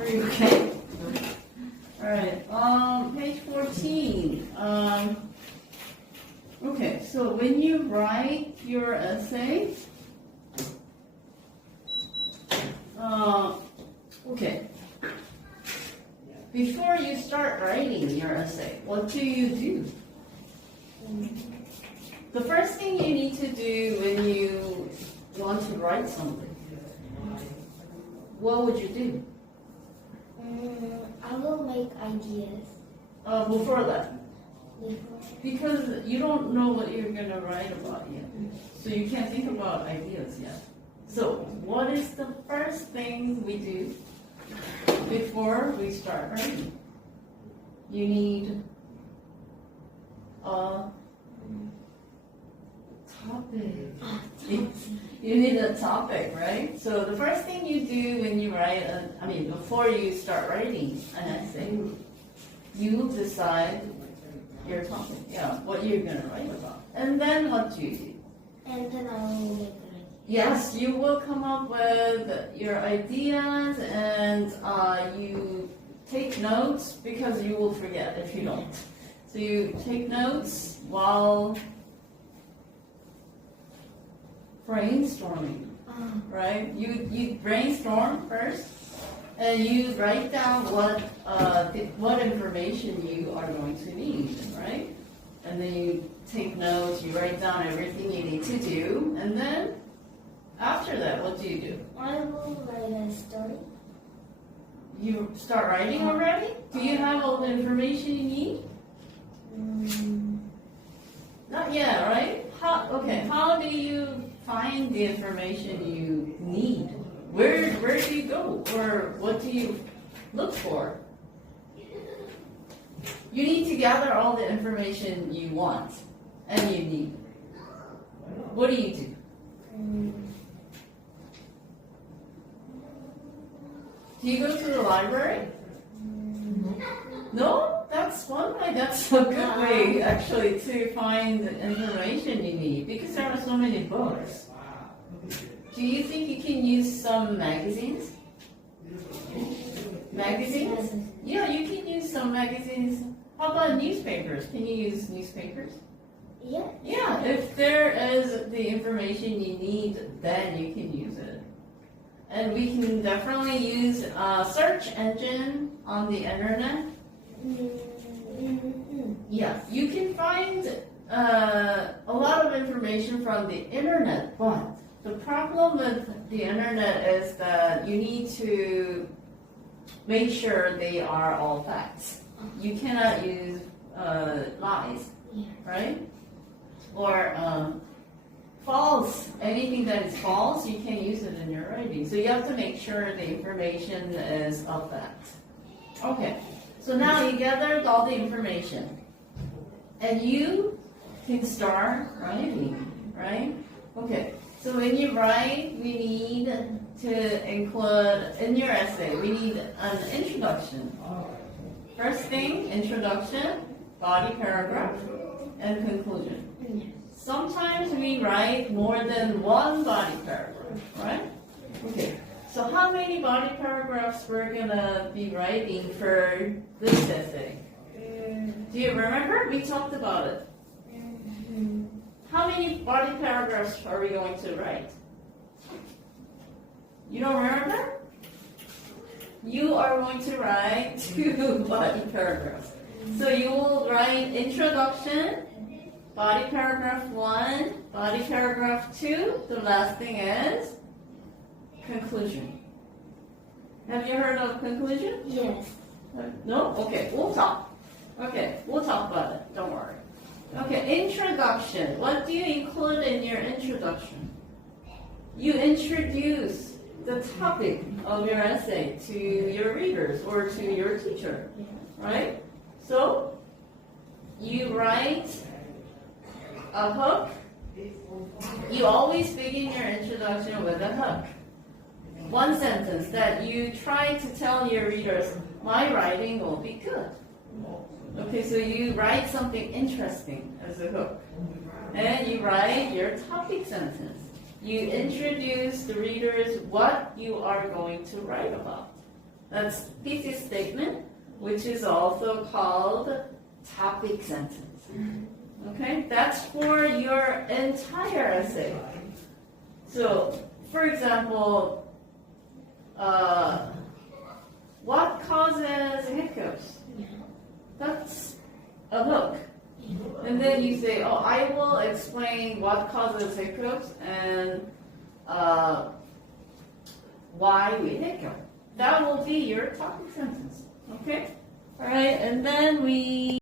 Are you okay? Alright, page 14. Okay, so when you write your essay, okay, before you start writing your essay, what do you do? The first thing you need to do when you want to write something, what would you do? I will make ideas. Before that, Before. because you don't know what you're going to write about yet. So you can't think about ideas yet. So what is the first thing we do before we start writing? You need a topic. You need a topic, right? So the first thing you do when you write, before you start writing an essay, you decide your topic, what you're going to write about. And then what do you do? And then I will make an idea. Yes, you will come up with your ideas and you take notes because you will forget if you don't. So you take notes while brainstorming, right? You brainstorm first and you write down what information you are going to need, right? And then you take notes, you write down everything you need to do, and then after that, what do you do? I will write a story. You start writing already? Do you have all the information you need? Not yet, right? How do you find the information you need? Where do you go? Or what do you look for? You need to gather all the information you want and you need. What do you do? Do you go to the library? No? That's one way. That's a good way, actually, to find the information you need because there are so many books. Do you think you can use some magazines? Magazines? Yeah, you can use some magazines. How about newspapers? Can you use newspapers? Yeah. Yeah, if there is the information you need, then you can use it. And we can definitely use a search engine on the internet. Yeah, you can find a lot of information from the internet, but the problem with the internet is that you need to make sure they are all facts. You cannot use lies, right? Or false. Anything that is false, you can't use it in your writing. So you have to make sure the information is of fact. Okay, so now you gathered all the information. And you can start writing, right? Okay, so when you write, we need to include, in your essay, we need an introduction. First thing, introduction, body paragraph, and conclusion. Sometimes we write more than one body paragraph, right? Okay, so how many body paragraphs we're gonna be writing for this essay? Do you remember? We talked about it. How many body paragraphs are we going to write? You don't remember? You are going to write 2 body paragraphs. So you will write introduction, body paragraph 1, body paragraph 2. The last thing is conclusion. Have you heard of conclusion? Yes. No? Okay, we'll talk. Okay, we'll talk about it. Don't worry. Okay, introduction. What do you include in your introduction? You introduce the topic of your essay to your readers or to your teacher, right? So, you write a hook. You always begin your introduction with a hook. One sentence that you try to tell your readers, my writing will be good. Okay, so you write something interesting as a hook. And you write your topic sentence. You introduce the readers what you are going to write about. That's thesis statement, which is also called topic sentence. Okay, that's for your entire essay. So, for example, what causes hiccups? That's a hook. And then you say, oh, I will explain what causes hiccups and why we hiccup. That will be your topic sentence. Okay? All right, and then we